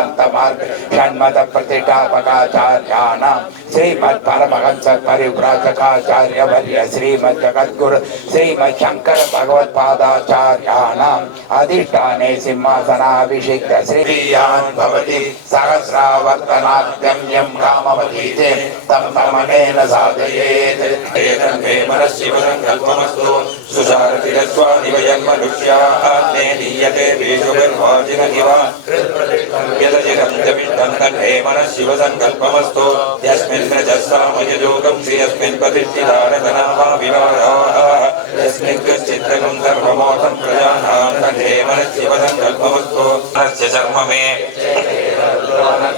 षण्मत प्रतिष्ठापकाचार्याणां श्रीमद् परमहंस परिव्राजकाचार्य वर्य श्रीमद् जगद्गुरु श्रीमद् शंकर भगवत्पादाचार्याणाम् अधिष्ठाने सिंहासनाभिषिक्त श्रीयान् भवति सहस्रावर्तनाद्यं यं कामवतीते तं परमनेन साधयेत् एतन्मे मनश्शिवसङ्कल्पमस्तु सुशारतिरस्वादिवयन्मनुष्याः दीयते वेषुभिर्वाजिन इव मनशिवसंकल्पमस्तु यस्मिन् रजस्सामययोगं श्रियस्मिन् प्रतिष्ठितारतनामा विवाहाः यस्मिन् कश्चित्तकं सर्वमोहं प्रजानां तन्मे मनशिवसंकल्पमस्तु तस्य चर्ममे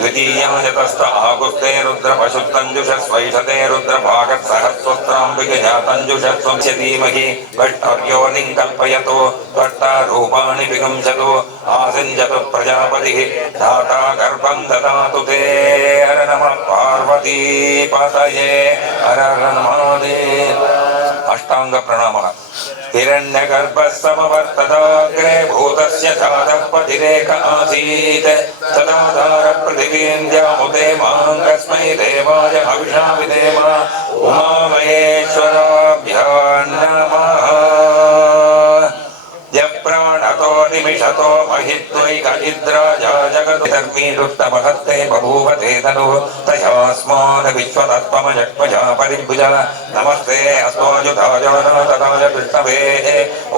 द्वितीयं यतस्त आगुस्ते रुद्रपशुत्तञ्जुषस्वैषते रुद्रभागत्सहस्वस्त्राम्बिकया तञ्जुषस्वस्य धीमहि भट्टर्योनिं कल्पयतु भट्टारूपाणि विगंसतु आसिञ्जतु प्रजापतिः धाता गर्भं ददातु ते हर नमः पार्वतीपतये हर महादेव। अष्टांग प्रणामः। हिरण्यगर्भः समवर्तताग्रे भूतस्य जातः पतिरेक आसीत् तदाधार पृथिवीं द्यामुते मां कस्मै देवाय हविषा विधेम उमामहेश्वराभ्यां नमः। यप्राणतो निमिषतो महित्वैकनिद्राजा जगद्धर्मीरुत्तमहस्ते बभूव ते तनुः तस्मान् विश्वतत्त्वमजक्मजा परिभुज नमस्ते अस्माजुताय तदाय विष्णवे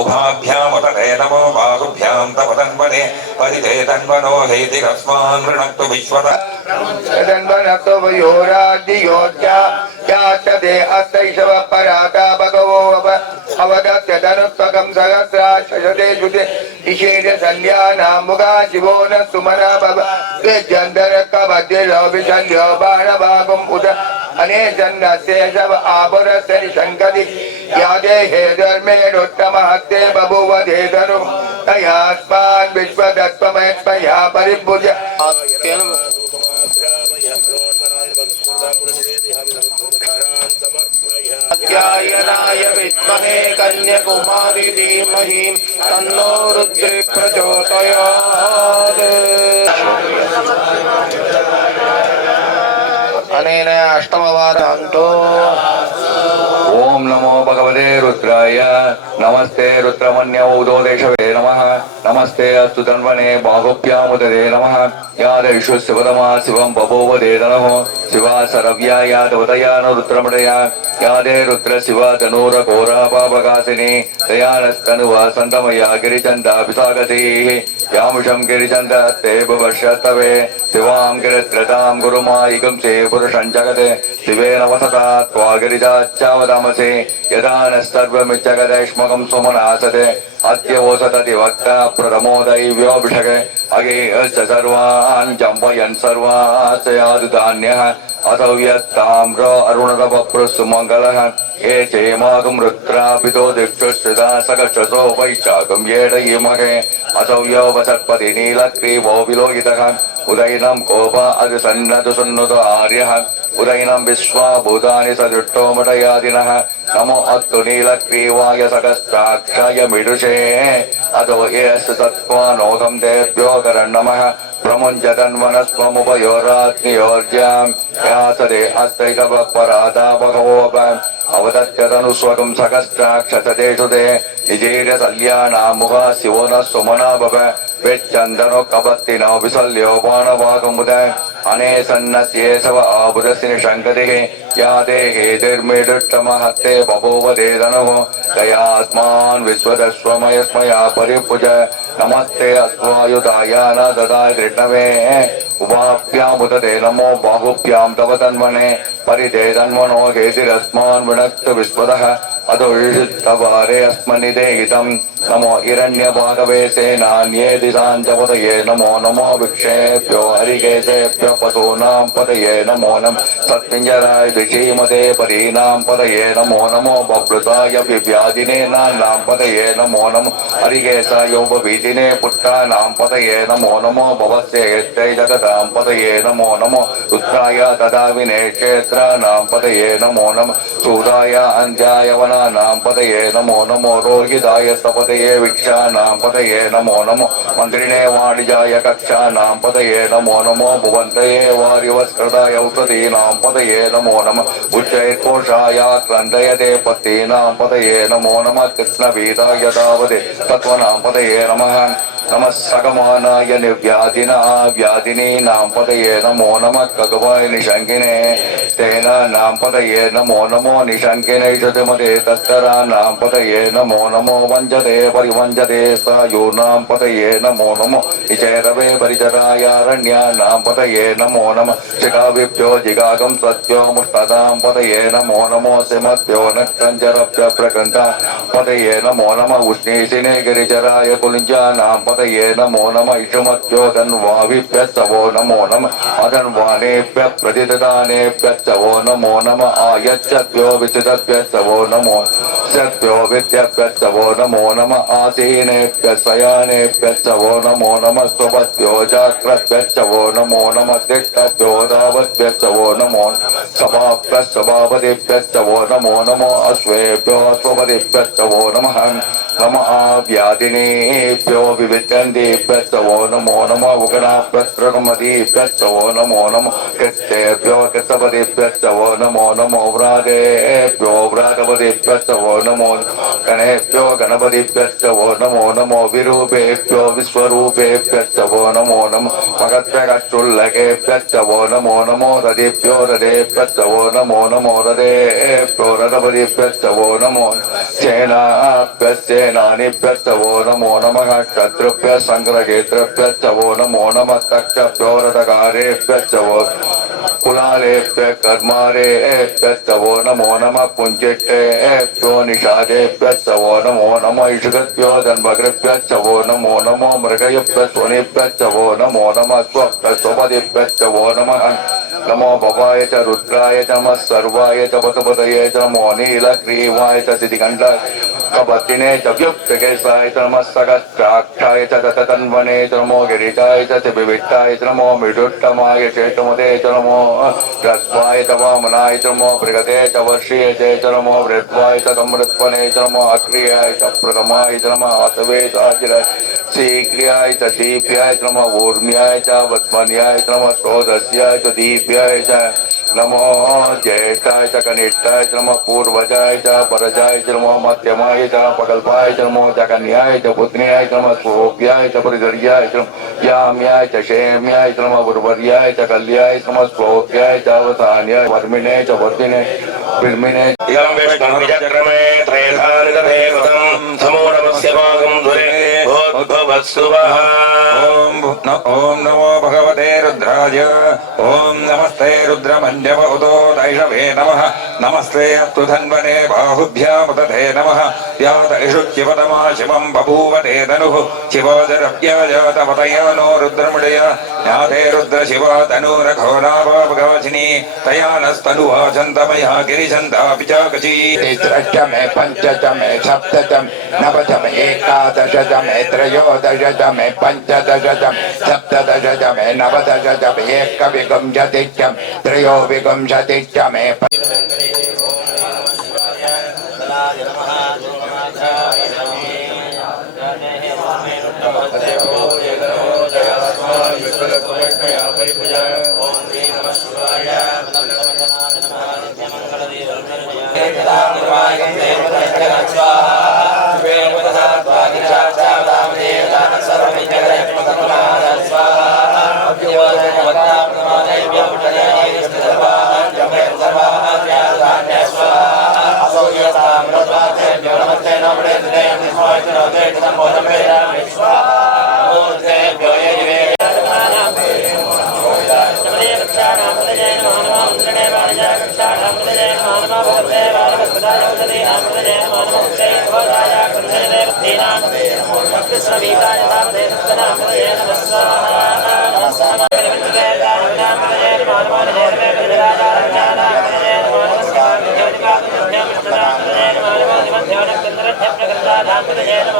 उभाभ्यामुतते नमो बाहुभ्यां तव तन्वने परिते तन्वनो हेतिरस्मान् वृणक्तु विश्वतः तन्वनक्तु वयोराद्योज्या याचते अस्तैषव पराता भगवो अवदत्य धनुत्वकं सहस्राशते शुते विशेष संध्यानां मुगा शिवो न सुमना भव जन्दरकवद्यलोभिसंध्यो बाणभागुम् उत अनेशन्नस्य शव आपुरस्य शङ्कति यादे हे धर्मेणोत्तमहस्ते बभूव धेतनु तयास्मान् विश्वदत्त्वमयत्मया परिभुज कात्यायनाय विद्महे कन्याकुमारी धीमहि तन्नो रुद्र प्रचोदयात्। अनेन अष्टमवारान्तो ओम नमो भगवते रुद्राय नमस्ते रुद्रमन्य उदोदेशवे नमः नमस्ते अस्तु तन्वने बाहुभ्यामुदते नमः यादेषु शिवतमा शिवं बभूव देदनः शिवा सरव्या यादवतया न रुद्रमणया यादे रुद्र शिवा तनूर घोरा पापकासिनी दयानस्तनुवा सन्तमया गिरिचन्दाभिसागतीः यामुषं गिरिचन्द ते भवर्षतवे शिवां गिरित्रतां गुरुमायिकं से पुरुषं जगते शिवे नवसता त्वा गिरिजाच्चावदामसे यदा नस्तर्वमिच्चगदैष्मकं सुमनासते अत्यवोसतति वक्ता प्रथमो दैव्योऽभिषके अगे अस्य सर्वान् जम्पयन् सर्वाश्च यादुधान्यः असौ यत्ताम्रो अरुणतपप्रस्तुमङ्गलः ये चेमागुं रुद्रापितो दिक्षुश्रिता सकर्षसो वैशाखं येडयिमहे असौ यो वसत्पति नीलग्रीवो विलोकितः उदयनं कोप अतिसन्नतु सुन्नुतो आर्यः उदयनं विश्वाभूतानि सदृष्टो मठयादिनः नमो अस्तु नीलग्रीवाय सकस्राक्षाय मिडुषे अतो येऽस्य तत्त्वानोकं तेभ्यो करन्नमः प्रमुञ्जतन्वनस्वमुपयोराग्नियोर्ज्यां यासदे हस्तैकवपराधा भगवोप अवदत्यतनुस्वकं सकस्राक्षसतेषु ते निजेरशल्यानां मुखा शिवो न सुमना भव वेच्चन्दनो कपत्तिनो विशल्यो बाणवाकमुद अनेसन्नस्येषव आबुधस्य शङ्कतिः या देहे निर्मिडुष्टमहस्ते बभूव देदनुः दयास्मान् विश्वदस्वमयस्मया परिपूज नमस्ते अस्वायुधाय न ददाय कृष्णवे उभाभ्यामुदते नमो बाहुभ्यां तव तन्वने परिते तन्वनो हेतिरस्मान् वृणक्तु विश्वतः अधोषितवारे अस्मन्निदे हितं नमो हिरण्यभागवे सेनान्ये दिशाञ्चपतये नमो नमो विक्षेभ्यो हरिकेशेभ्यो पशूनां पतये नमो नमः सत्पिञ्जराय द्विषीमते परीनां पतये नमो नमो बभृताय विव्याधिने नानां पतये नमो नमो हरिकेशयोपवीतिने पुत्राणां पतये नमो नमो भवस्य यत्यै जगतां पतये नमो नमो रुद्राय तदाविने क्षेत्राणां पतये नमो नमः सूराय अन्त्याय वनानां पतये नमो नमो रोहिताय सपतये वीक्षाणां पतये नमो नमो मन्त्रिणे वाणिजाय कक्षाणां पतये नमो नमो भुवन्तये वारिवस्कृताय औषधीनां पतये नमो नमः उच्चैर्घोषाय क्रन्दयते पत्तीनां पतये नमो नमः कृष्णवीराय तावदे तत्त्वनां पतये नमः नमः सगमानाय निर्व्याधिना व्याधिनीनां पतये नमो नमः खगवाय निशङ्किने तेन नाम पतये नमो नमो निशङ्किने श्रुतिमते तत्तराणां पतये नमो नमो वञ्जते परिवञ्जते सायूनां पतये नमो नमो इचैरवे परिचरायारण्यानां पतये नमो नमः शिखाविभ्यो जिगागं सत्यो मुष्टदां पतये नमो नमो सिमत्यो नक्षञ्जरभ्य प्रकण्ठा पतये नमो नमः उष्णीशिने गिरिचराय कुलिञ्जानां पतये नमो नमः इषुमत्यो धन्वाभिभ्यस्तवो नमो नमः अधन्वानेभ्यः प्रतिददानेभ्यस्तवो नमो नमः आयच्छत्यो विचितभ्यस्तवो नमो सत्यो विद्यभ्यस्तवो नमो नमः आसीनेभ्यः शयानेभ्यस्तवो नमो नमः स्वपत्यो जाग्रद्भ्यस्तवो नमो नमः तिष्ठभ्यो धावद्भ्यस्तवो नमो सभाभ्यः सभापतिभ्यस्तवो नमो नमो अश्वेभ्यो अश्वपतिभ्यस्तवो नमः नमः व्याधिनेभ्यो विविचन्देभ्यस्तवो नमो नमः उगणाभ्यस्त्रगमदीभ्यस्तवो नमो नमः कृष्णेभ्यो कृष्णपतिभ्यस्तवो नमो नमो व्रातेभ्यो व्रातपतिभ्यस्तवो नमो गणेभ्यो गणपतिभ्यस्तवो नमो नमो विरूपेभ्यो विश्वरूपेभ्यस्तवो नमो नमः मगत्प्रगच्छुल्लकेभ्यस्तवो नमो नमो रथेभ्यो रथेभ्यस्तवो नमो नमो रथेभ्यो रथपतिभ्यस्तवो नमो सेनानिभ्यस्तवो नमो नमः शत्रुभ्यः सङ्ग्रहेतृभ्यस्तवो नमो नमः तक्षभ्यो रथकारेभ्यस्तवो कुलालेभ्यः कर्मारेभ्यस्तवो नमो नमः पुञ्जिष्टेभ्यो निषादेभ्यस्तवो नमो नमः इषुगभ्यो धन्वकृभ्यस्तवो नमो नमो मृगयभ्यः स्वनिभ्यस्तवो नमो नमः स्वपदिभ्यस्तवो नमः नमो भवाय च रुद्राय च नमः सर्वाय च पतपतये च नमो नीलग्रीवाय च सिद्धिकण्ठाय कपतिने च व्युक्तकेशाय च नमः सहस्राक्षाय च दशतन्वने च नमो गिरिजाय च विविष्टाय च नमो मृदुत्तमाय चेतुमते च नमो ह्रस्वाय च वामनाय च नमो बृहते च वर्षीय च नमो वृद्वाय च समृत्वने च नमो अक्रियाय च प्रथमाय च नमः आतवे च आजिराय शीघ्र्याय च दीप्याय च नमः ऊर्म्याय च वत्मन्याय च नमः स्रोदस्याय च दीप्याय च नमो ज्येष्ठाय च कनिष्ठाय च नमः पूर्वजाय च परजाय च नमो मध्यमाय च प्रकल्पाय च नमो जगन्याय च पुत्न्याय च नमः स्वोप्याय च परिधर्याय च याम्याय च क्षेम्याय च नमः गुरुवर्याय च कल्याय च नमः स्वोप्याय च अवसान्याय वर्मिणे च वर्धिने विर्मिणे इदं विष्णुर्चक्रमे त्रयधानिदेवतं समो नमस्य भागं दुरे भवत्सुवः ओम नमो भगवते रुद्राय ओम नमस्ते रुद्रमन्यवहुतो दैषवे नमः नमस्ते अस्तु धन्वने बाहुभ्यामुदते नमः यातैषु शिवतमा शिवं बभूव ते तनुः शिवोदरव्याजातपतयो नो रुद्रमुडय याते रुद्रशिवा तनूरघोरावभगवचिनी तया नस्तनुवाचन्तमया गिरिचन्दापि च कची त्रयश्चमे पञ्चचमे सप्तचमे नवचमे एकादशचमे त्रयोदशचमे पञ्चदशचमे सप्तदशचमे नवदशचमे एकविंशतिचमे त्रयोविंशतिचमे Namo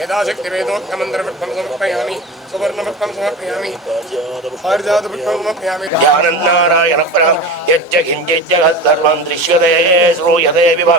यदाशक्तिवेदोक्तमन्त्रपुष्पं समर्पयामि सुवर्णपुष्पं समर्पयामि पारिजातपुष्पं समर्पयामि ध्याननारायणपरं यज्ञ किञ्चिज्जगत्सर्वं दृश्यते श्रूयते विव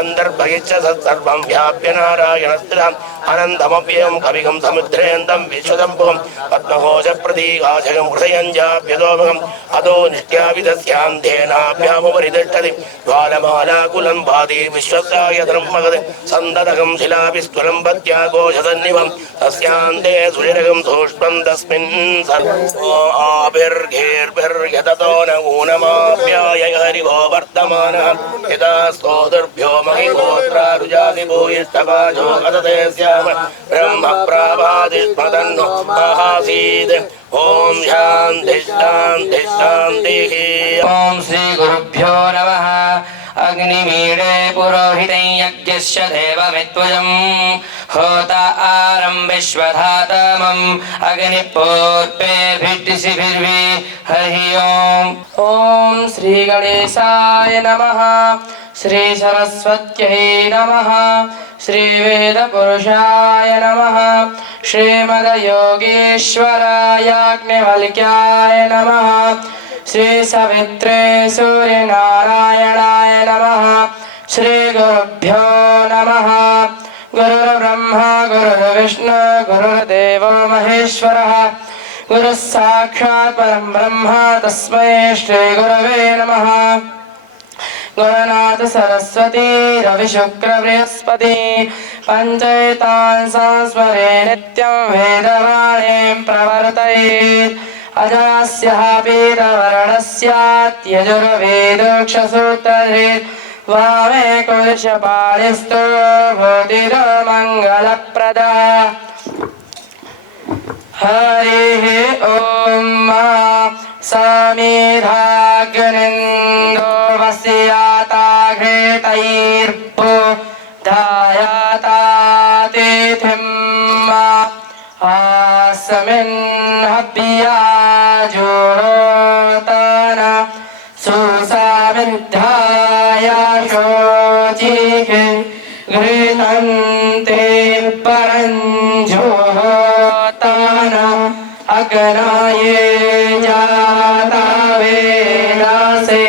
अन्तर्बहिश्च सत्सर्वं व्याप्य नारायणस्थितम् अनन्तमव्ययं कविगं समुद्रेन्दं विश्वदम्भुवं पद्मघोषप्रतीकाशकं हृदयञ्जाभ्यदोमगम् अधो नित्याविदस्यान्धेनाभ्यामुपरि तिष्ठति ज्वालमालाकुलं भाति विश्वसाय धर्मगत् सन्ददकं शिलाभिस्फुरं पत्याघोषसन्निभं तस्यान्ते सुनिरगं सूक्ष्मं तस्मिन् सर्वोभिर्घेर्भिर्यततो न ऊनमाप्याय हरिवो वर्तमानः यदा स्तोतुर्भ्यो महिगोत्रारुजाति भूयिष्ठपाशो अदते स्याम ब्रह्म प्राभादिस्मदन्नो महासीत् ओम शांति शांति शांतिः। ओम श्री गुरुभ्यो नमः। अग्निमीडे पुरोहितं यज्ञस्य देवमित्वजं होता आरं विश्वधातमं अग्निपूर्पेभिर्दिशिभिर्वि हरि ओम। ओम श्री गणेशाय नमः। श्री सरस्वत्यै नमः। श्री वेदपुरुषाय नमः। श्रीमद्योगीश्वरायाग्निवल्क्याय नमः। श्री सवित्रे सूर्यनारायणाय नमः। श्री गुरुभ्यो नमः। गुरुर्ब्रह्मा गुरुर्विष्णु गुरुर्देवो महेश्वरः गुरुः साक्षात् परं ब्रह्म तस्मै श्री गुरवे नमः। गुरुनाथ सरस्वती रवि शुक्र बृहस्पति पंचैतान् संस्मरे नित्यं वेदवाणीं प्रवर्तयेत् अजास्यः पीतवर्णस्यात् यजुर्वेदोक्षसूत्रधृत् वामे कुरुशपाणिस्तु भूतिरो मङ्गलप्रदः। हरिः ॐ समिधाग्निन्दो वस्याताघृतैर्बुधायातातिथिं आस्मिन् हव्याजोरोतन सुसमिद्धाय शोचिः घृतन्ते परञ्जोतन अग्नाये जाता वेदासे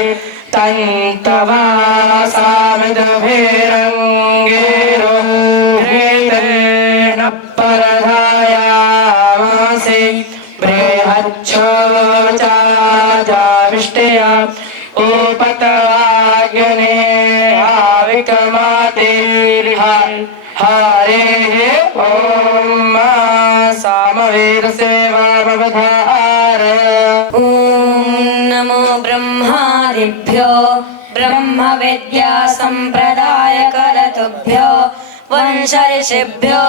तन्तवासामिदभिरङ्गेरो घृतेन परधायामासे बृहच्छोचाजाविष्टया उपतवाग्ने आविकमातिर्हा हरेः ॐ सामवेदसेवामवधार। ॐ नमो ब्रह्मादिभ्यो ब्रह्मविद्या सम्प्रदायकलतुभ्यो वंशऋषिभ्यो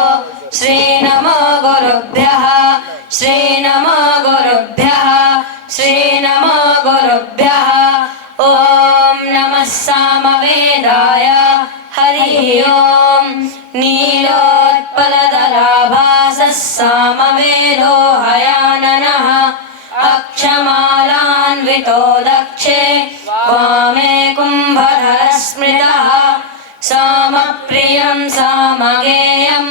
श्रीनमो गुरुभ्यः श्रीनमो गुरुभ्यः श्रीनमो गुरुभ्यः। ॐ नमः सामवेदाय हरिः ॐ नीलोत्पलदलाभासः सामवेदो हयाननः अक्षमालान्वितो दक्षे वामे कुम्भधरस्मृतः सामप्रियं सामगेयं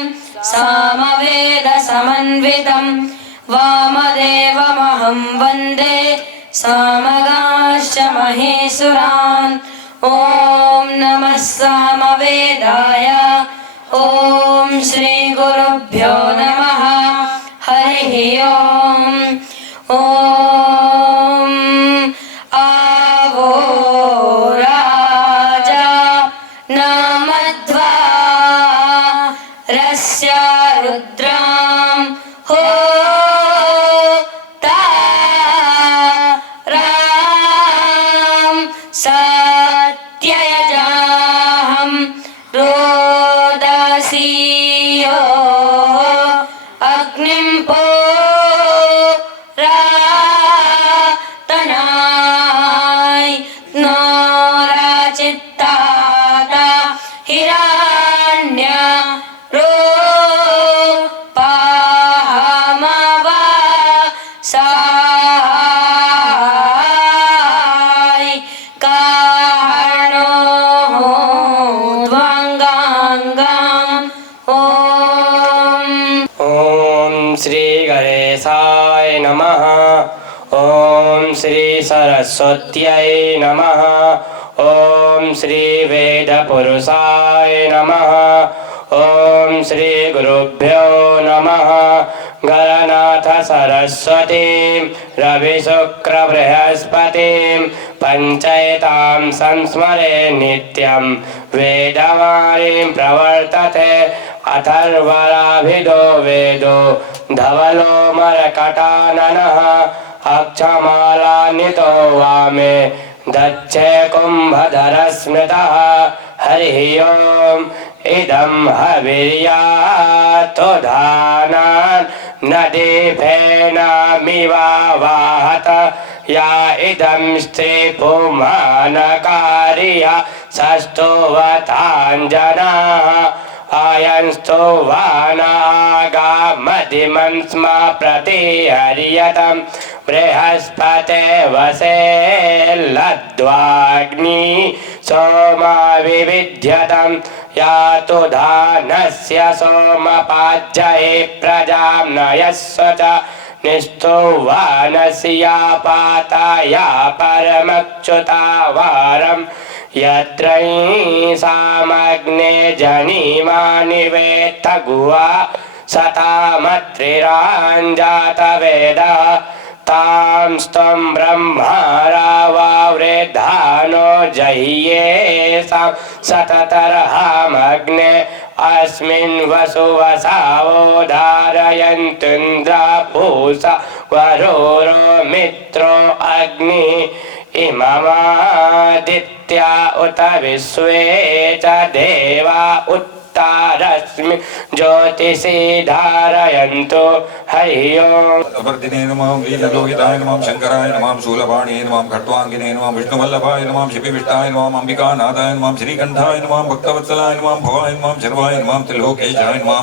सामवेदसमन्वितं वामदेवमहं वन्दे सामगाश्च महेश्वरान्। ॐ नमः सामवेदाय। ॐ श्री गुरुभ्यो नमः। हरिः ॐ। ॐ आवो राजा नामध्वा रस्य रुद्रां होता राम हिरण्य रूपमव साय कर्णो ध्वङ्गाङ्गम् ॐ श्री गणेशाय नमः। ॐ श्री सरस्वत्यै नमः। ॐ श्री वेदपुरुषाय नमः। ॐ श्री गुरुभ्यो नमः। गणनाथ सरस्वतीं रविशुक्रबृहस्पतिं पञ्चैतां संस्मरे नित्यं वेदवाणीं प्रवर्तते अथर्वणाभिदो वेदो धवलो मरकटाननः अक्षमालान्वितो वामे दक्षे कुम्भधरस्मृतः हरिः ओम् इदं हविर्यातो धानान् नदीफेनामिवावाहत या इदं स्त्रीपुमानकार्या सस्तुवताञ्जनाः आयंस्तो वानागामधिमं स्म प्रतिहर्यतं बृहस्पते वसे लद्वाग्नि सोमा विविध्यतं यातु धानस्य सोमपाज्यये प्रजां नयस्व च निस्तुवानस्या पाताया परमच्युता वारम् यत्रैसामग्ने जनीमानि वेत्थ गुहा सतामत्रिराञ्जातवेदः तां स्त्वं ब्रह्मारावावृधानो जह्येषां सततर्हामग्ने अस्मिन् वसुवसावो धारयन्तीन्द्रापूषा वरुरो मित्रो अग्निः इममादित्या उत विश्वे च देवा उत्तरस्मिन् ज्योतिषि धारयन्तु हरिः ओम्। वर्धिने नमः वीरलोहिताय नमः शंकराय नमः शूलपाणिये नमः खट्वांगिने नमः विष्णुवल्लभाय नमः शिपिविष्टाय नमः अंबिकानाथाय नमः श्रीकंठाय नमः भक्तवत्सलाय नमः भवाय नमः शर्वाय नमः त्रिलोकेशाय नमः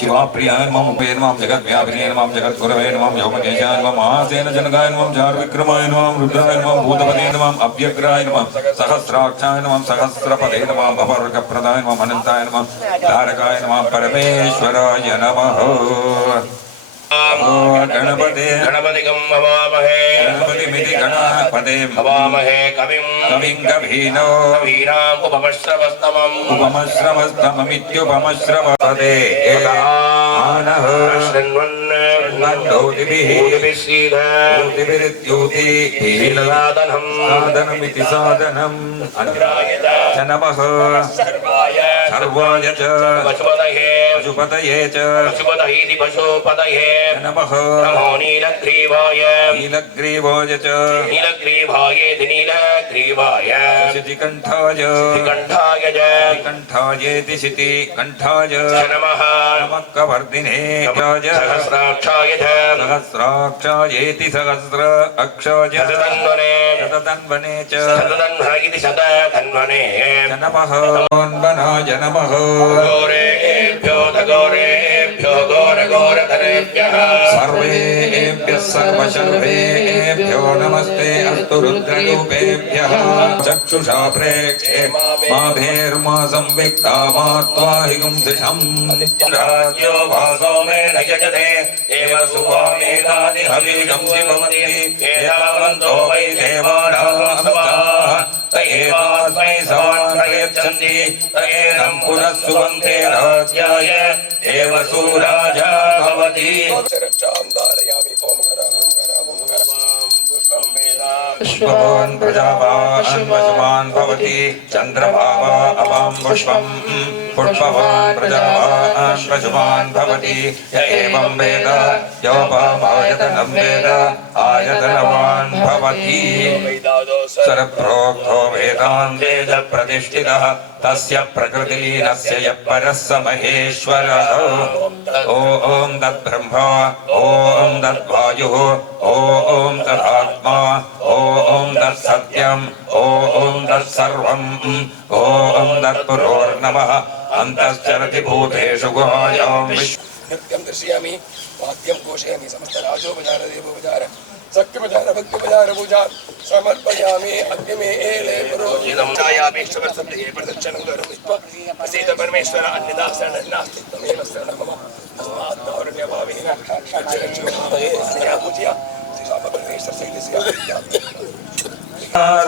शिवाप्रियाय नमः उपे नमः जगद्व्यापिने नमः जगद्गुरवे नमः योमकेशाय नमः महासेन जनकाय नमः चारुविक्रमाय नमः रुद्राय नमः भूतपते नमः अव्यग्राय नमः सहस्राक्षाय नमः सहस्रपदे नमः भववर्गप्रदाय नमः अनन्ताय नमः तारकाय नमः परमेश्वराय नमः। गणपते गणपतिगं हवामहे गणपतिमिति गणपते हवामहे कविं कविं कवीनो कवीनाम् उपमश्रवस्तमम् उपमश्रवस्तममित्युपमश्रवपदे आनः शृण्वन् शीलसाधनम् साधनमिति साधनम् च नमः सर्वाय च पशुपतये च पशुपतयेति पशुपतये नमः नमो नीलग्रीवाय नीलग्रीवाय च नीलग्रीवायेति नीलग्रीवाय शितिकण्ठाय कण्ठाय च कण्ठायेति शितिकण्ठाय नमः नमः कवर्धिने सहस्राक्षाय च सहस्राक्षायेति सहस्र अक्षाय शततन्वने शततन्वने च शततन्वन इति शततन्वने नमः वनाय नमः घोरेभ्यो घोरेभ्यो घोरघोरधरेभ्यः सर्वेभ्यः सर्वशर्वेभ्यो नमस्ते अस्तु रुद्ररूपेभ्यः चक्षुषा प्रेक्षे माभेर्मा संविक्ता मा त्वाहिगुंसिषम् राज्यो वासो मे न यजते एव सुवामेधानि हविगं शिवमति एतावन्तो वै देवानां समाः त एवास्मै सवान् प्रयच्छन्ति त एनं पुनः सुवन्ते राज्याय एव सुराजा भवति। पुष्पवान् प्रजावान् पशुमान् भवति चन्द्रभावा अपां पुष्पम् पुष्पवान् प्रजावान् पशुमान् भवति य एवं वेद योपामायतनं वेद आयतनवान् भवति सर्वप्रोक्तो वेदान् वेद प्रतिष्ठितः तस्य प्रकृतिलीनस्य यः परः स महेश्वरः ॐ तद्ब्रह्म ॐ तद्वायुः ॐ तदात्मा ॐ ॐ तत्सत्यम् ॐ तत्सर्वम् ॐ तत्पुरोर्नमः अन्तश्चरति भूतेषु गुहायां विश्व नित्यं दर्शयामि वाक्यं घोषयामि समस्तराजोपचार देवोपचार शक्तिपचार भक्तिपचार पूजा समर्पयामि अग्निमे एले पुरोहितं छायामि ईश्वरसब्दये प्रदक्षिणं करोमि प्रसीद परमेश्वर अन्यदा शरणं नास्ति त्वमेव शरणं मम तस्मात् दौर्ण्यभावेन रक्षरक्षभावे स्नेहा पूजया श्रीरामपरमेश्वर शैलस्य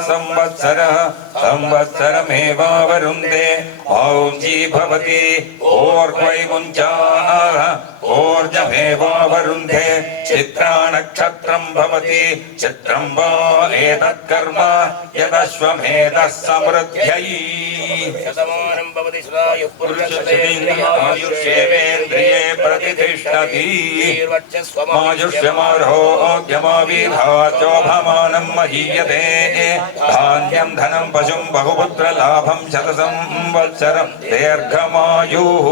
संवत्सरः संवत्सरमेवावरुन्धे औजी भवति ओर्वैमुञ्चाः ओर्जमेवावरुन्धे चित्रानक्षत्रं भवति चित्रं वा एतत्कर्म यदश्वमेधः समृद्ध्यै शतमानं भवति सुरायुः आयुष्येवेन्द्रिये प्रतिष्ठति आयुष्यमारोग्यमाविधाचोभमानं महीयते धान्यं धनं पशुं बहुपुत्रलाभं शतसंवत्सरं दीर्घमायुः